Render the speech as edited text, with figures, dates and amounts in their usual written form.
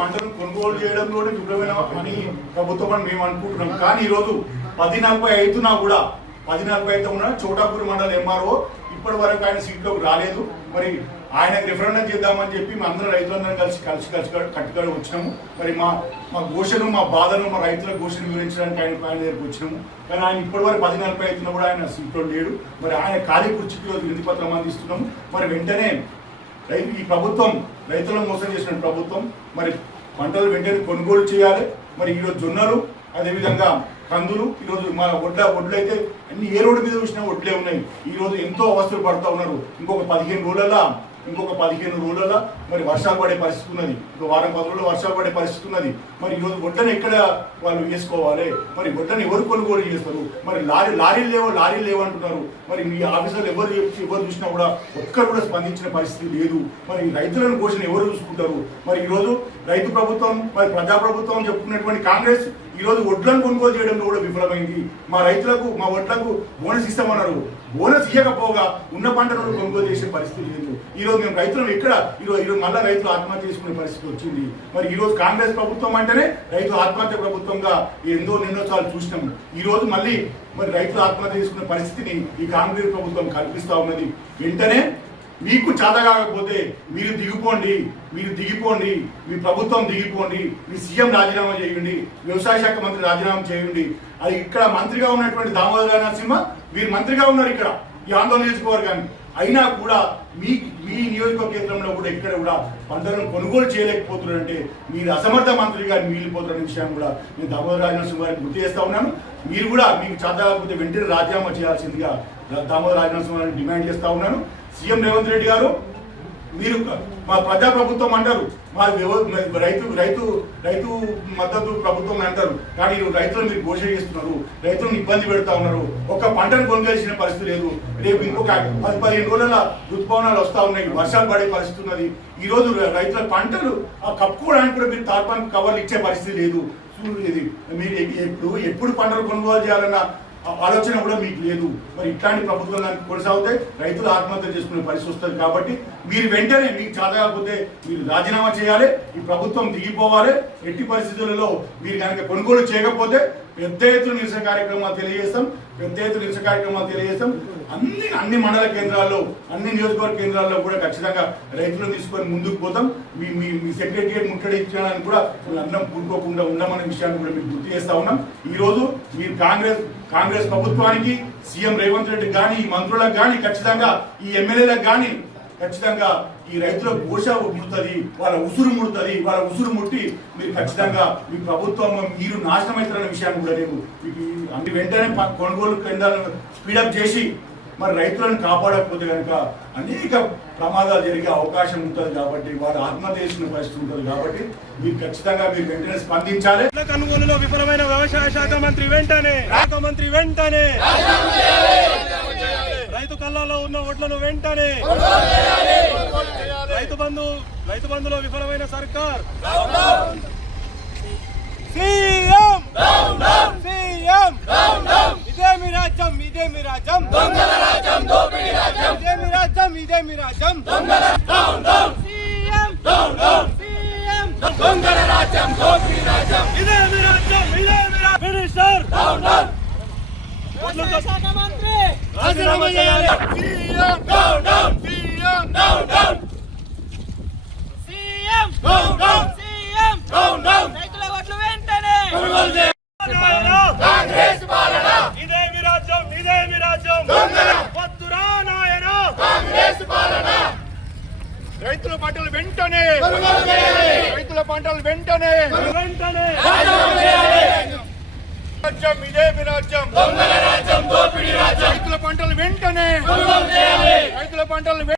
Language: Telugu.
పంటను కొనుగోలు చేయడంలోనే విఫలమైన అని ప్రభుత్వం అని మేము అనుకుంటున్నాం. కానీ ఈరోజు 10:40 అవుతున్నా కూడా 10:40 అయితే ఉన్న చోటాపూర్ మండలం ఎంఆర్ఓ ఇప్పటి వరకు ఆయన సీట్లోకి రాలేదు. మరి ఆయనకు రిఫరెండం చేద్దామని చెప్పి మా అందరం రైతులందరం కలిసి కట్టుకొని వచ్చినాము. మరి మా ఘోషను, మా బాధను, మా రైతుల ఘోషను వివరించడానికి ఆయన దగ్గరకు వచ్చినాము. కానీ ఆయన ఇప్పటి వరకు 10:40 అవుతున్నా కూడా ఆయన సీట్లో లేడు. మరి ఆయన ఖాళీ కుర్చీకి వినతి పత్రం అందిస్తున్నాము. మరి వెంటనే ఈ ప్రభుత్వం రైతులను మోసం చేసిన ప్రభుత్వం మరి పంటలు వెంటనే కొనుగోలు చేయాలి. మరి ఈరోజు జొన్నలు, అదేవిధంగా కందులు, ఈరోజు మన వడ్లు అయితే అన్ని ఏ రోడ్డు మీద చూసినా వడ్లే ఉన్నాయి. ఈరోజు ఎంతో అవస్థలు పడుతూ ఉన్నారు. ఇంకొక 15 రోజులలో మరి వర్షాలు పడే పరిస్థితి ఉన్నది. ఇంకో వారం 10 రోజుల్లో వర్షాలు పడే పరిస్థితి ఉన్నది. మరి ఈరోజు వడ్లను ఎక్కడ వాళ్ళు వేసుకోవాలి? మరి వడ్లను ఎవరు కొనుగోలు చేస్తారు? మరి లారీలు లేవు అంటున్నారు. మరి మీ ఆఫీసర్లు ఎవరు చూసినా కూడా ఒక్కరు కూడా స్పందించిన పరిస్థితి లేదు. మరి రైతులను ఘోషణ ఎవరు చూసుకుంటారు? మరి ఈరోజు రైతు ప్రభుత్వం, మరి ప్రజాప్రభుత్వం చెప్పుకున్నటువంటి కాంగ్రెస్ ఈరోజు వడ్లను కొనుగోలు చేయడంలో కూడా విఫలమైంది. మా వడ్లకు బోనస్ ఇస్తామన్నారు. బోనస్ ఇవ్వకపోగా ఉన్న పంటలను కొనుగోలు చేసే పరిస్థితి లేదు. ఈరోజు మేము రైతులను ఈరోజు మళ్ళీ రైతులు ఆత్మహత్య చేసుకునే పరిస్థితి వచ్చింది. మరి ఈరోజు కాంగ్రెస్ ప్రభుత్వం అంటేనే రైతు ఆత్మహత్య ప్రభుత్వంగా నిన్నోసార్లు చూసినాము. ఈరోజు మళ్ళీ మరి రైతులు ఆత్మహత్య చేసుకునే పరిస్థితిని ఈ కాంగ్రెస్ ప్రభుత్వం కల్పిస్తూ ఉన్నది. వెంటనే మీకు చేత కాకపోతే మీరు దిగిపోండి, మీ ప్రభుత్వం దిగిపోండి, మీ సీఎం రాజీనామా చేయండి, వ్యవసాయ శాఖ మంత్రి రాజీనామా చేయండి. అది ఇక్కడ మంత్రిగా ఉన్నటువంటి దామోదర నరసింహ వీరు మంత్రిగా ఉన్నారు ఇక్కడ ఈ ఆందోళన నియోజకవర్గాన్ని. అయినా కూడా మీ నియోజకవర్గ కేంద్రంలో కూడా ఇక్కడ కూడా పంటలను కొనుగోలు చేయలేకపోతున్నారంటే మీరు అసమర్థ మంత్రిగా మిగిలిపోతున్న విషయాన్ని కూడా నేను దామోదర రాజనరసింహ గారికి గుర్తు చేస్తా ఉన్నాను. మీరు కూడా మీకు చేత కాకపోతే వెంటనే రాజీనామా చేయాల్సిందిగా దామోదర రాజనరసింహ గారిని డిమాండ్ చేస్తా ఉన్నాను. సీఎం రేవంత్ రెడ్డి గారు, మీరు మా ప్రజాప్రభుత్వం అంటారు, మా రైతు మద్దతు ప్రభుత్వం అంటారు. కానీ రైతులు మీరు ఘోషణ చేస్తున్నారు, రైతులను ఇబ్బంది పెడతా ఉన్నారు. ఒక పంటను కొనుగోలు పరిస్థితి లేదు. రేపు ఇంకొక 10-15 రోజుల ఋతుపవనాలు వస్తూ ఉన్నాయి, వర్షాలు పడే పరిస్థితి ఉన్నది. ఈ రోజు రైతుల పంటలు కప్పుకోవడానికి కూడా మీరు తార్పానికి కవర్లు ఇచ్చే పరిస్థితి లేదు. మీరు ఎప్పుడు పంటలు కొనుగోలు చేయాలన్న ఆలోచన కూడా మీకు లేదు. మరి ఇట్లాంటి ప్రభుత్వం కొనసాగితే రైతులు ఆత్మహత్య చేసుకునే పరిస్థితి వస్తుంది. కాబట్టి మీరు వెంటనే మీకు చేత కాకపోతే మీరు రాజీనామా చేయాలి, ఈ ప్రభుత్వం దిగిపోవాలి. ఎట్టి పరిస్థితులలో మీరు కనుక కొనుగోలు చేయకపోతే పెద్ద ఎత్తున నిరసన కార్యక్రమాలు తెలియజేస్తాం. అన్ని మండల కేంద్రాల్లో, అన్ని నియోజకవర్గ కేంద్రాల్లో కూడా ఖచ్చితంగా రైతులను తీసుకొని ముందుకు పోతాం. మీ సెక్రటరియట్ ముట్టడించడానికి కూడా అందరం కూడుకోకుండా ఉండమనే విషయాన్ని కూడా మీకు గుర్తు చేస్తా ఉన్నాం. ఈ రోజు మీరు కాంగ్రెస్ ప్రభుత్వానికి, సీఎం రేవంత్ రెడ్డి కానీ, ఈ మంత్రులకు కానీ, ఖచ్చితంగా ఈ ఎమ్మెల్యేలకు కానీ ఖచ్చితంగా ఈ రైతుల ఘోష ముడుతుంది, వాళ్ళ ఉసురు ముట్టి మీరు ఖచ్చితంగా మీ ప్రభుత్వం మీరు నాశనం అవుతారన్న విషయాన్ని కూడా నేను మీకు అన్ని వెంటనే కొనుగోలు కేంద్రాలను స్పీడప్ చేసి మరి రైతులను కాపాడకపోతే కనుక అనేక ప్రమాదాలు జరిగే అవకాశం ఉంటుంది. కాబట్టి వారు ఆత్మహత్య చేసుకునే పరిస్థితి ఉంటుంది. కాబట్టి మీరు ఖచ్చితంగా మీరు వెంటనే స్పందించాలి. కొనుగోలులో విఫలమైన వ్యవసాయ శాఖ మంత్రి వెంటనే రైతు కళ్ళలో ఉన్న ఓట్లను వెంటనే రైతు బంధులో విఫలమైన సర్కార్ ఇదే మీ రాజ్యం రాజీనామా చేయాలి. రైతుల ఓట్లు వెంటనే కాంగ్రెస్ పాలన ఇదే మీ రాజ్యం వద్దురా నాయన కాంగ్రెస్ పాలన. రైతుల పంటలు వెంటనే ఇదే మీ రాజ్యం రైతుల పంటలు వెంటనే